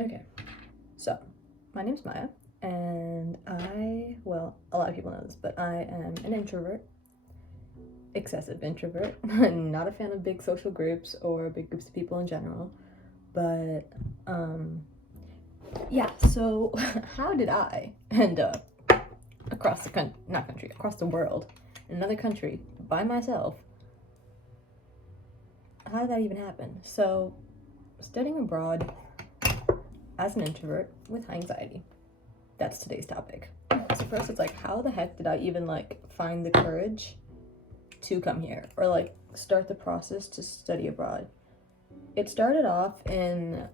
Okay, so my name's Maya, and well, a lot of people know this, but I am an introvert, excessive introvert. Not a fan of big social groups or big groups of people in general, but yeah, so how did I end up across the across the world, in another country, by myself? How did that even happen? So, studying abroad as an introvert with high anxiety. That's today's topic. So first it's like, how the heck did I even find the courage to come here or start the process to study abroad? It started off in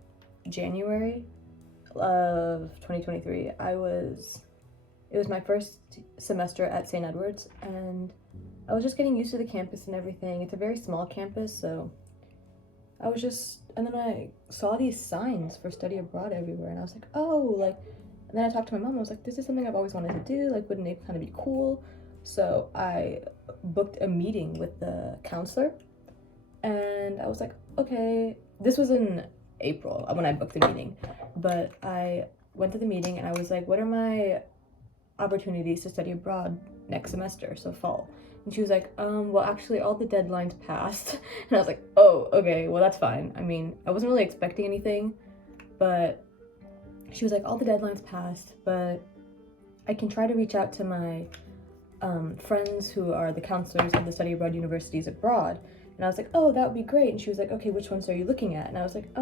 January of 2023. It was my first semester at St. Edward's, and I was just getting used to the campus and everything. It's a very small campus, so and then I saw these signs for study abroad everywhere, and I was like, oh, and then I talked to my mom. I was like, this is something I've always wanted to do. Wouldn't it kind of be cool? So I booked a meeting with the counselor, and I was like, okay. This was in April when I booked the meeting, but I went to the meeting and I was like, what are my opportunities to study abroad next semester, so fall? And she was like, well, actually, all the deadlines passed. And I was like, oh, okay, well, that's fine. I mean, I wasn't really expecting anything, but she was like, all the deadlines passed, but I can try to reach out to my friends who are the counselors of the study abroad universities abroad. And I was like, oh, that would be great. And she was like, okay, which ones are you looking at? And I was like,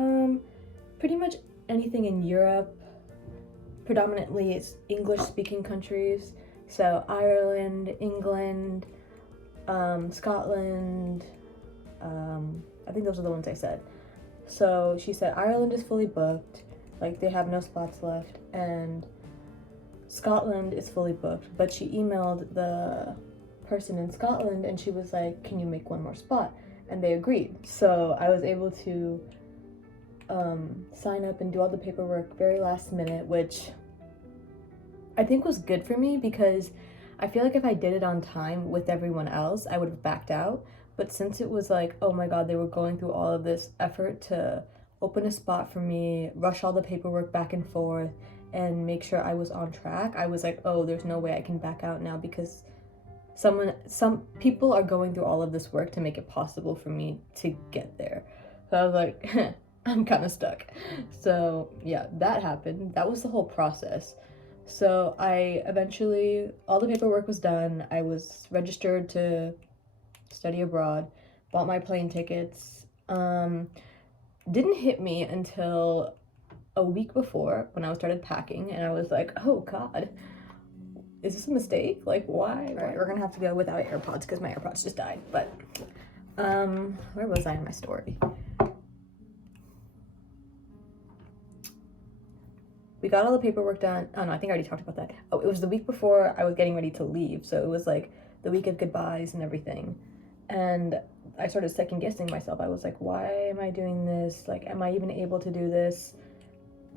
pretty much anything in Europe. Predominantly, it's English-speaking countries. So Ireland, England, Scotland, I think those are the ones I said. So she said Ireland is fully booked, they have no spots left, and Scotland is fully booked, but she emailed the person in Scotland and she was like, can you make one more spot? And they agreed. So I was able to sign up and do all the paperwork very last minute, which I think was good for me because I feel like if I did it on time with everyone else, I would have backed out. But since it was like, oh my god, they were going through all of this effort to open a spot for me, rush all the paperwork back and forth, and make sure I was on track, I was like, oh, there's no way I can back out now because some people are going through all of this work to make it possible for me to get there. So I was like, I'm kind of stuck. So yeah, that happened. That was the whole process. So I eventually, all the paperwork was done. I was registered to study abroad, bought my plane tickets. Didn't hit me until a week before when I started packing, and I was like, oh god, is this a mistake? Why? Right, we're gonna have to go without AirPods because my AirPods just died. But where was I in my story? We got all the paperwork done. Oh no, I think I already talked about that. Oh, it was the week before I was getting ready to leave, so it was the week of goodbyes and everything. And I started second guessing myself. I was like, why am I doing this? Am I even able to do this?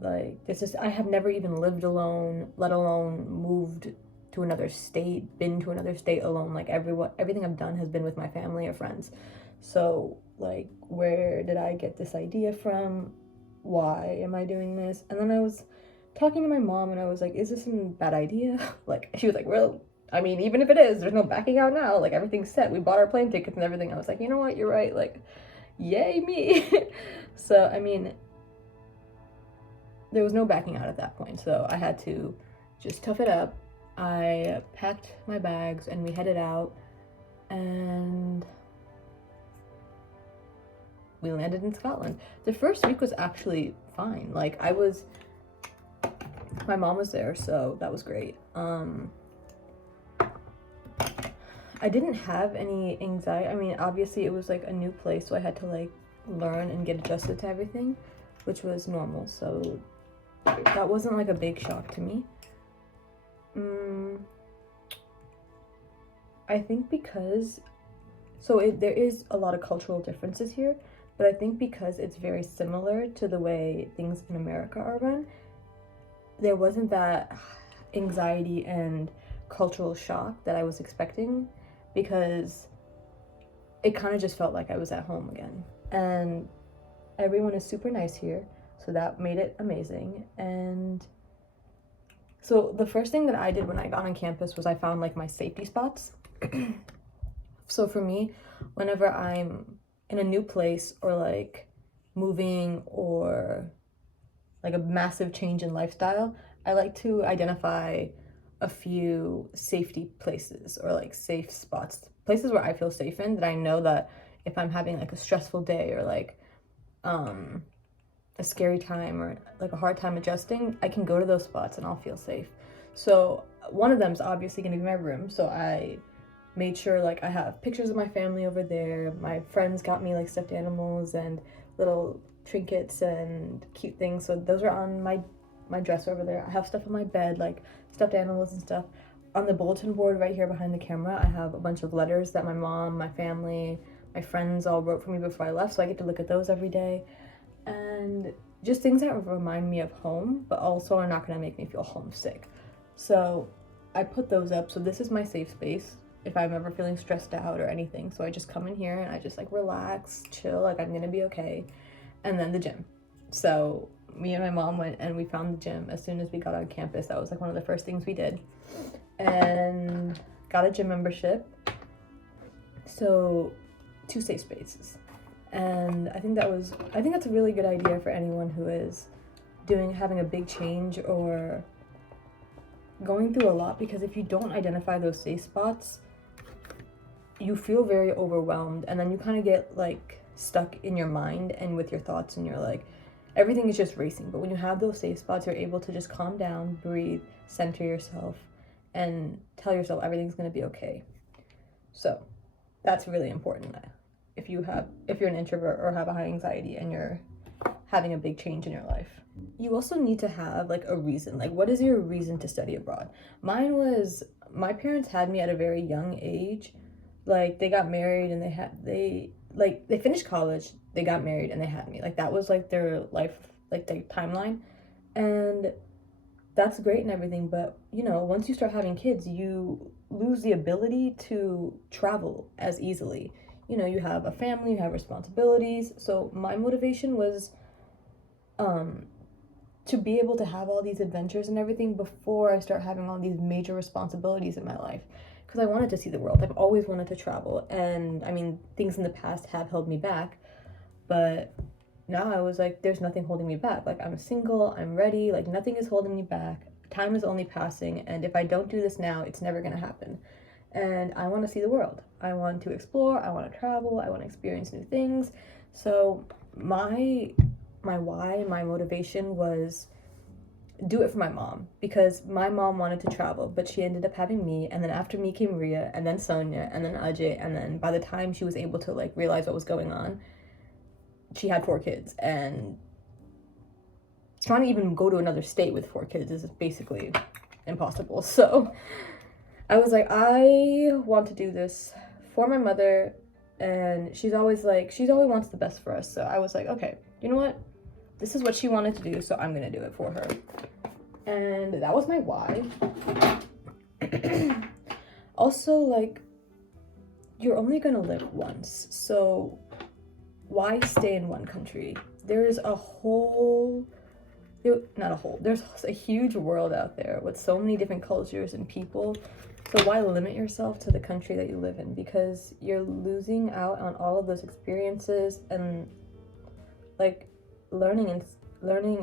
I have never even lived alone, let alone moved to another state, been to another state alone. Everything I've done has been with my family or friends. So where did I get this idea from? Why am I doing this? And then I was talking to my mom and I was like, is this a bad idea? She was like, well, I mean, even if it is, there's no backing out now. Everything's set. We bought our plane tickets and everything. I was like, you know what? You're right. Yay me. So, I mean, there was no backing out at that point. So I had to just tough it up. I packed my bags and we headed out and we landed in Scotland. The first week was actually fine. My mom was there, so that was great. I didn't have any anxiety. I mean, obviously it was a new place, so I had to learn and get adjusted to everything, which was normal. So that wasn't a big shock to me. I think because there is a lot of cultural differences here, but I think because it's very similar to the way things in America are run, there wasn't that anxiety and cultural shock that I was expecting, because it kind of just felt like I was at home again. And everyone is super nice here. So that made it amazing. And so the first thing that I did when I got on campus was I found like my safety spots. So for me, whenever I'm in a new place or like moving or like a massive change in lifestyle, I like to identify a few safety places or like safe spots, places where I feel safe in, that I know that if I'm having like a stressful day or like a scary time or like a hard time adjusting, I can go to those spots and I'll feel safe. So one of them is obviously going to be my room. So I made sure like I have pictures of my family over there. My friends got me like stuffed animals and little trinkets and cute things. So those are on my dresser over there. I have stuff on my bed, like stuffed animals and stuff. On the bulletin board right here behind the camera, I have a bunch of letters that my mom, my family, my friends all wrote for me before I left. So I get to look at those every day. And just things that remind me of home, but also are not going to make me feel homesick. So I put those up. So this is my safe space if I'm ever feeling stressed out or anything. So I just come in here and I just like relax, chill, like I'm going to be okay. And then the gym. So me and my mom went and we found the gym as soon as we got on campus. That was like one of the first things we did. And got a gym membership. So 2 safe spaces. And I think that's a really good idea for anyone who is having a big change or going through a lot, because if you don't identify those safe spots, you feel very overwhelmed and then you kind of get like stuck in your mind and with your thoughts, and you're like, everything is just racing. But when you have those safe spots, you're able to just calm down, breathe, center yourself, and tell yourself everything's going to be okay. So that's really important. If you're an introvert or have a high anxiety and you're having a big change in your life, you also need to have like a reason. Like, what is your reason to study abroad? Mine was, my parents had me at a very young age. Like, they got married and they finished college, they got married and they had me. Like, that was like their life, like their timeline. And that's great and everything, but you know, once you start having kids, you lose the ability to travel as easily. You know, you have a family, you have responsibilities. So my motivation was to be able to have all these adventures and everything before I start having all these major responsibilities in my life. Because I wanted to see the world. I've always wanted to travel. And I mean, things in the past have held me back. But now I was like, there's nothing holding me back. Like, I'm single, I'm ready, like nothing is holding me back. Time is only passing. And if I don't do this now, it's never going to happen. And I want to see the world. I want to explore, I want to travel, I want to experience new things. So my why, my motivation was do it for my mom, because my mom wanted to travel, but she ended up having me, and then after me came Ria, and then Sonia, and then Ajay, and then by the time she was able to like realize what was going on, she had 4 kids, and trying to even go to another state with 4 kids is basically impossible. So I was like, I want to do this for my mother, and she always wants the best for us. So I was like, okay, you know what? This is what she wanted to do, so I'm gonna do it for her. And that was my why. Also, like, you're only gonna live once, so why stay in one country? There's a huge world out there with so many different cultures and people. So why limit yourself to the country that you live in? Because you're losing out on all of those experiences and like learning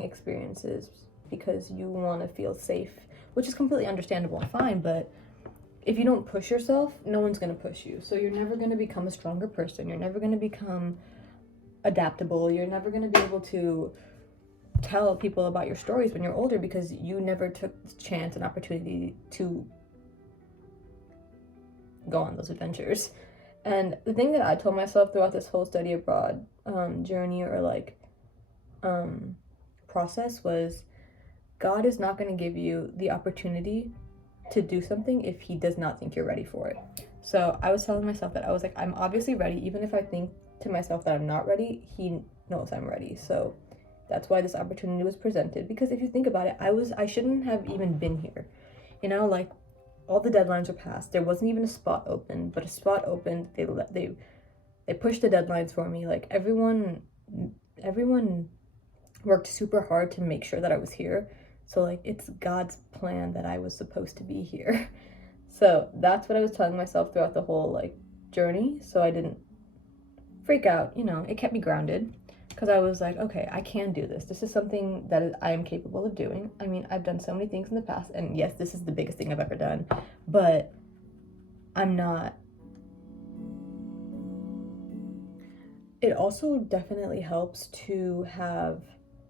experiences because you want to feel safe, which is completely understandable and fine. But if you don't push yourself, no one's going to push you. So you're never going to become a stronger person. You're never going to become adaptable. You're never going to be able to tell people about your stories when you're older, because you never took the chance and opportunity to go on those adventures. And the thing that I told myself throughout this whole study abroad journey or like process was, God is not going to give you the opportunity to do something if he does not think you're ready for it. So I was telling myself that I was like, I'm obviously ready. Even if I think to myself that I'm not ready, he knows I'm ready. So that's why this opportunity was presented. Because if you think about it, I shouldn't have even been here. You know, like, all the deadlines were passed. There wasn't even a spot open, but a spot opened. They pushed the deadlines for me. Like, everyone worked super hard to make sure that I was here. So like it's God's plan that I was supposed to be here. So that's what I was telling myself throughout the whole like journey, so I didn't freak out. You know, it kept me grounded because I was like, okay, I can do this. This is something that I am capable of doing. I mean, I've done so many things in the past, and yes, this is the biggest thing I've ever done, but I'm not. It also definitely helps to have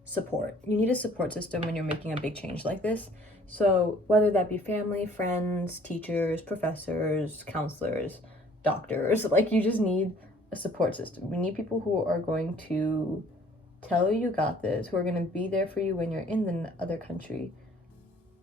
support. You need a support system when you're making a big change like this. So whether that be family, friends, teachers, professors, counselors, doctors, like you just need a support system. We need people who are going to tell you got this, who are going to be there for you when you're in the other country.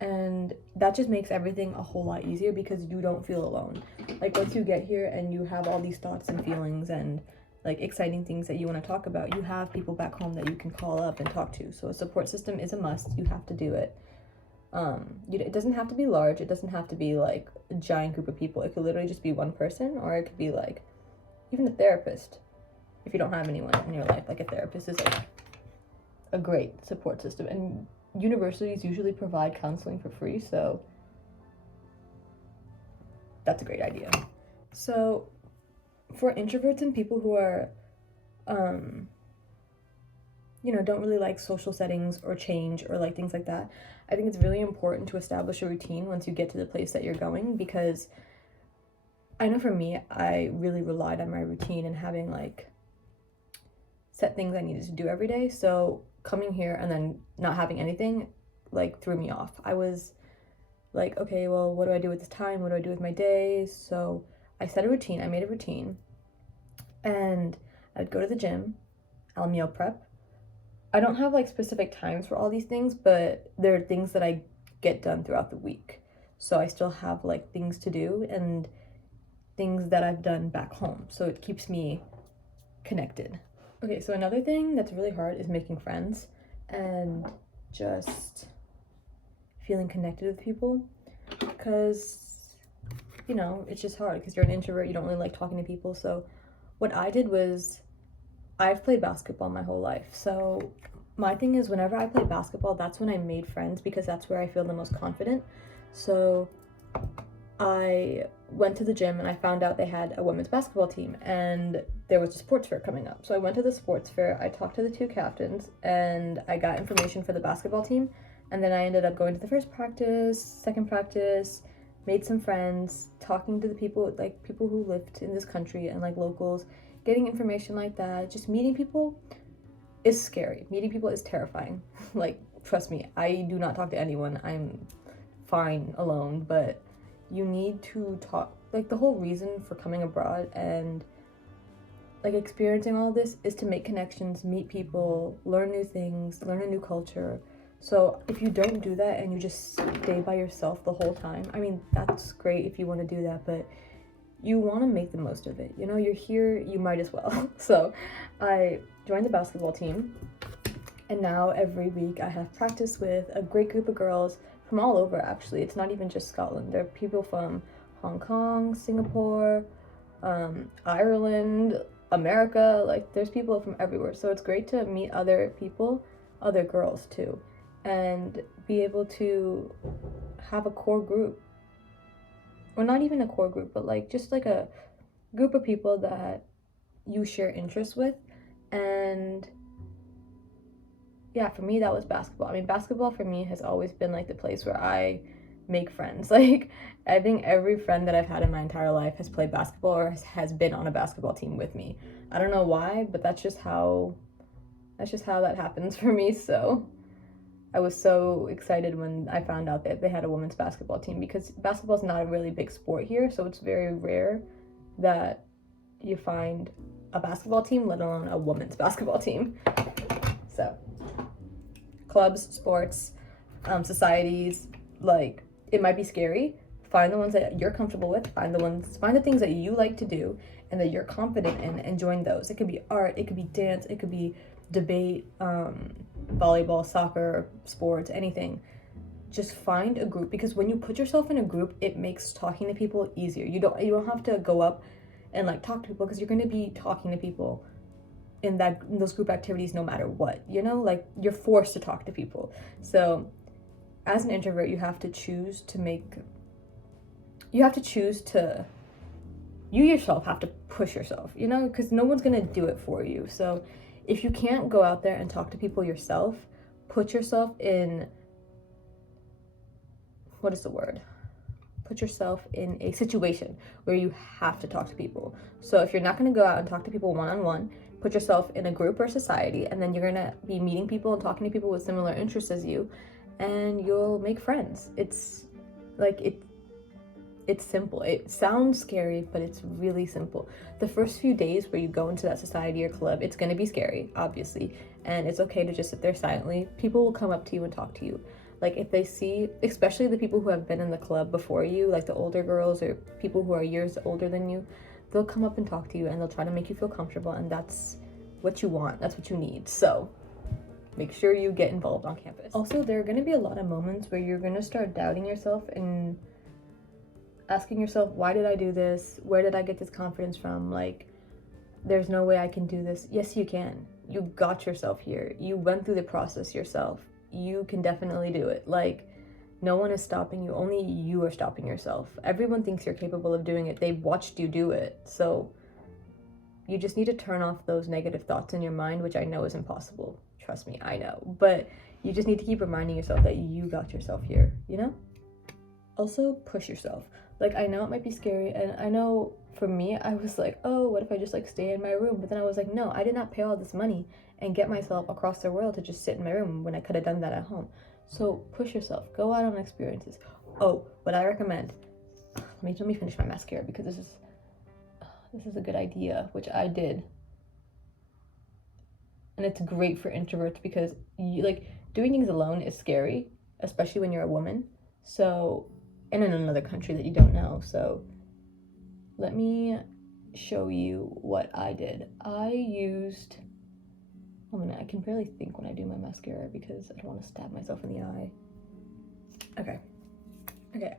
And that just makes everything a whole lot easier because you don't feel alone. Like once you get here and you have all these thoughts and feelings and like exciting things that you want to talk about, you have people back home that you can call up and talk to. So a support system is a must. You have to do it. It doesn't have to be large. It doesn't have to be like a giant group of people. It could literally just be one person, or it could be like even a therapist. If you don't have anyone in your life, like a therapist is like a great support system. And universities usually provide counseling for free, so that's a great idea. So for introverts and people who are don't really like social settings or change or like things like that, I think it's really important to establish a routine once you get to the place that you're going, because I know for me, I really relied on my routine and having like set things I needed to do every day. So coming here and then not having anything like threw me off. I was like, okay, well, what do I do with this time? What do I do with my days? So I set a routine. I made a routine, and I'd go to the gym, I'll meal prep. I don't have like specific times for all these things, but there are things that I get done throughout the week. So I still have like things to do and things that I've done back home. So it keeps me connected. Okay, so another thing that's really hard is making friends and just feeling connected with people, because it's just hard because you're an introvert. You don't really like talking to people. So what I did was, I've played basketball my whole life. So my thing is, whenever I play basketball, that's when I made friends, because that's where I feel the most confident. So I went to the gym and I found out they had a women's basketball team, and there was a sports fair coming up. So I went to the sports fair, I talked to the two captains, and I got information for the basketball team. And then I ended up going to the first practice, second practice, made some friends, talking to the people, like people who lived in this country and like locals, getting information like that. Just meeting people is scary. Meeting people is terrifying. Like, trust me, I do not talk to anyone. I'm fine alone, but you need to talk. Like, the whole reason for coming abroad and like experiencing all this is to make connections, meet people, learn new things, learn a new culture. So if you don't do that and you just stay by yourself the whole time, I mean, that's great if you want to do that, but you want to make the most of it. You're here, you might as well. So I joined the basketball team, and now every week I have practice with a great group of girls from all over, actually. It's not even just Scotland. There are people from Hong Kong, Singapore, Ireland, America. Like, there's people from everywhere. So it's great to meet other people, other girls too, and be able to have a core group. Or not even a core group, but like just like a group of people that you share interests with. And yeah, for me, that was basketball. I mean, basketball for me has always been like the place where I make friends. Like, I think every friend that I've had in my entire life has played basketball or has been on a basketball team with me. I don't know why, but that's just how that happens for me. So I was so excited when I found out that they had a women's basketball team, because basketball is not a really big sport here, so it's very rare that you find a basketball team, let alone a women's basketball team. So clubs, sports, societies, like, it might be scary. Find the ones that you're comfortable with, find the things that you like to do and that you're confident in, and join those. It could be art, it could be dance, it could be debate, volleyball, soccer, sports, anything. Just find a group, because when you put yourself in a group, it makes talking to people easier. You don't have to go up and like talk to people, because you're going to be talking to people in those group activities no matter what, you know? Like, you're forced to talk to people. So as an introvert, you have to choose to you yourself have to push yourself, you know, because no one's gonna do it for you. So if you can't go out there and talk to people yourself, put yourself in, what is the word? Put yourself in a situation where you have to talk to people. So if you're not gonna go out and talk to people one-on-one, put yourself in a group or society, and then you're gonna be meeting people and talking to people with similar interests as you, and you'll make friends. It's like, it's simple. It sounds scary, but it's really simple. The first few days where you go into that society or club, it's gonna be scary, obviously, and it's okay to just sit there silently. People will come up to you and talk to you. Like, if they see, especially the people who have been in the club before you, like the older girls or people who are years older than you, they'll come up and talk to you and they'll try to make you feel comfortable, and that's what you want, that's what you need. So make sure you get involved on campus. Also, there are gonna be a lot of moments where you're gonna start doubting yourself and asking yourself, why did I do this? Where did I get this confidence from? Like, there's no way I can do this. Yes, you can. You got yourself here. You went through the process yourself. You can definitely do it. Like, no one is stopping you. Only you are stopping yourself. Everyone thinks you're capable of doing it. They've watched you do it. So you just need to turn off those negative thoughts in your mind, which I know is impossible. Trust me, I know. But you just need to keep reminding yourself that you got yourself here, you know? Also, push yourself. Like, I know it might be scary, and I know for me, I was like, oh, what if I just like stay in my room? But then I was like, no, I did not pay all this money and get myself across the world to just sit in my room when I could have done that at home. So push yourself, go out on experiences. Oh, what I recommend, let me finish my mascara, because this is a good idea, which I did. And it's great for introverts because doing things alone is scary, especially when you're a woman. So, and in another country that you don't know. So let me show you what I did. I used, I can barely think when I do my mascara because I don't want to stab myself in the eye. Okay,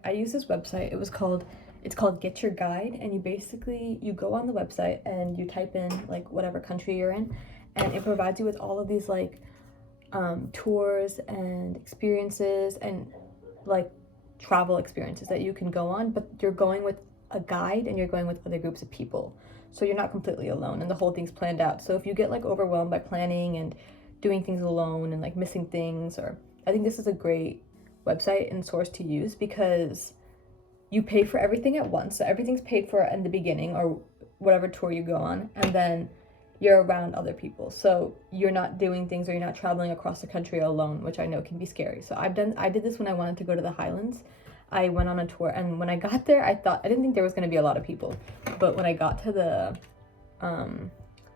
I use this website. It's called Get Your Guide, and you go on the website and you type in like whatever country you're in, and it provides you with all of these like tours and experiences and like travel experiences that you can go on, but you're going with a guide and you're going with other groups of people, so you're not completely alone, and the whole thing's planned out. So if you get like overwhelmed by planning and doing things alone and like missing things, or I think this is a great website and source to use because you pay for everything at once. So everything's paid for in the beginning or whatever tour you go on, and then you're around other people, so you're not doing things or you're not traveling across the country alone, which I know can be scary. So I did this when I wanted to go to the Highlands. I went on a tour, and when I got there, I didn't think there was going to be a lot of people, but when I got to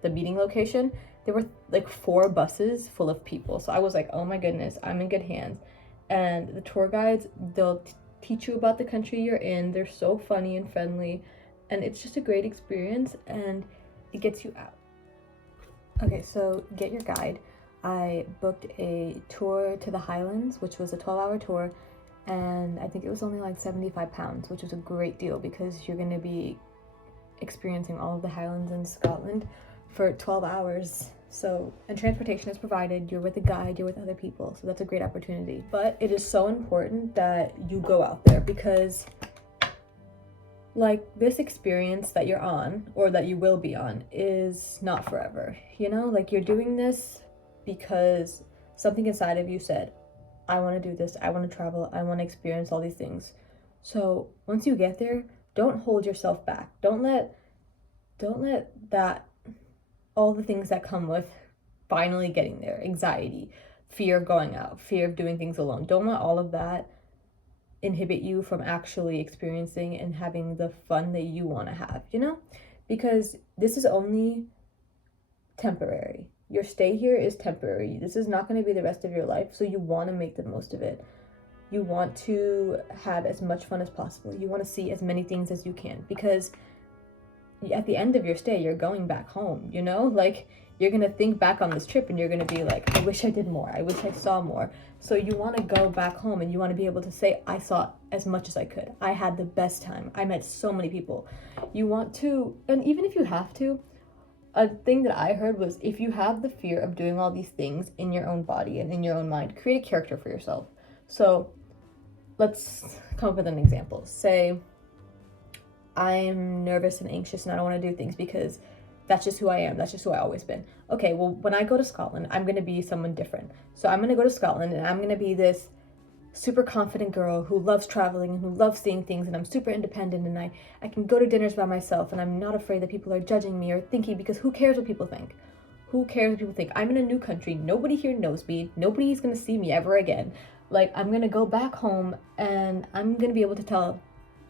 the meeting location, there were like 4 buses full of people. So I was like, oh my goodness, I'm in good hands. And the tour guides, they'll teach you about the country you're in. They're so funny and friendly, and it's just a great experience, and it gets you out. Okay, so Get Your Guide. I booked a tour to the Highlands, which was a 12-hour tour, and I think it was only like £75, which was a great deal because you're going to be experiencing all of the Highlands in Scotland for 12 hours. So, and transportation is provided, you're with a guide, you're with other people, so that's a great opportunity. But it is so important that you go out there because like this experience that you're on, or that you will be on, is not forever, you know? Like, you're doing this because something inside of you said, I want to do this, I want to travel, I want to experience all these things. So once you get there, don't hold yourself back. Don't let that, all the things that come with finally getting there, anxiety, fear of going out, fear of doing things alone, don't let all of that inhibit you from actually experiencing and having the fun that you want to have, you know? Because this is only temporary. Your stay here is temporary. This is not going to be the rest of your life, so you want to make the most of it. You want to have as much fun as possible. You want to see as many things as you can, because at the end of your stay, you're going back home, you know? Like, you're going to think back on this trip and you're going to be like, I wish I did more. I wish I saw more. So you want to go back home and you want to be able to say, I saw as much as I could. I had the best time. I met so many people. You want to, and even if you have to, a thing that I heard was, if you have the fear of doing all these things in your own body and in your own mind, create a character for yourself. So let's come up with an example. Say I'm nervous and anxious and I don't want to do things because that's just who I am. That's just who I've always been. Okay, well, when I go to Scotland, I'm going to be someone different. So I'm going to go to Scotland and I'm going to be this super confident girl who loves traveling and who loves seeing things, and I'm super independent, and I can go to dinners by myself, and I'm not afraid that people are judging me or thinking, because who cares what people think? Who cares what people think? I'm in a new country. Nobody here knows me. Nobody's going to see me ever again. Like, I'm going to go back home and I'm going to be able to tell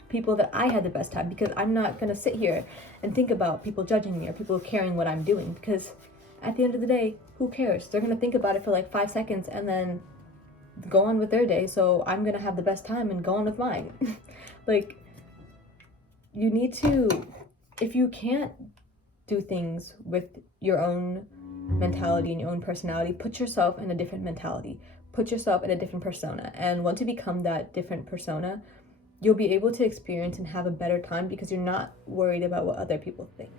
people that I had the best time, because I'm not going to sit here and think about people judging me or people caring what I'm doing, because at the end of the day, who cares? They're going to think about it for like 5 seconds and then go on with their day. So I'm going to have the best time and go on with mine. Like, you need to, if you can't do things with your own mentality and your own personality, put yourself in a different mentality, put yourself in a different persona. And once you become that different persona, you'll be able to experience and have a better time, because you're not worried about what other people think.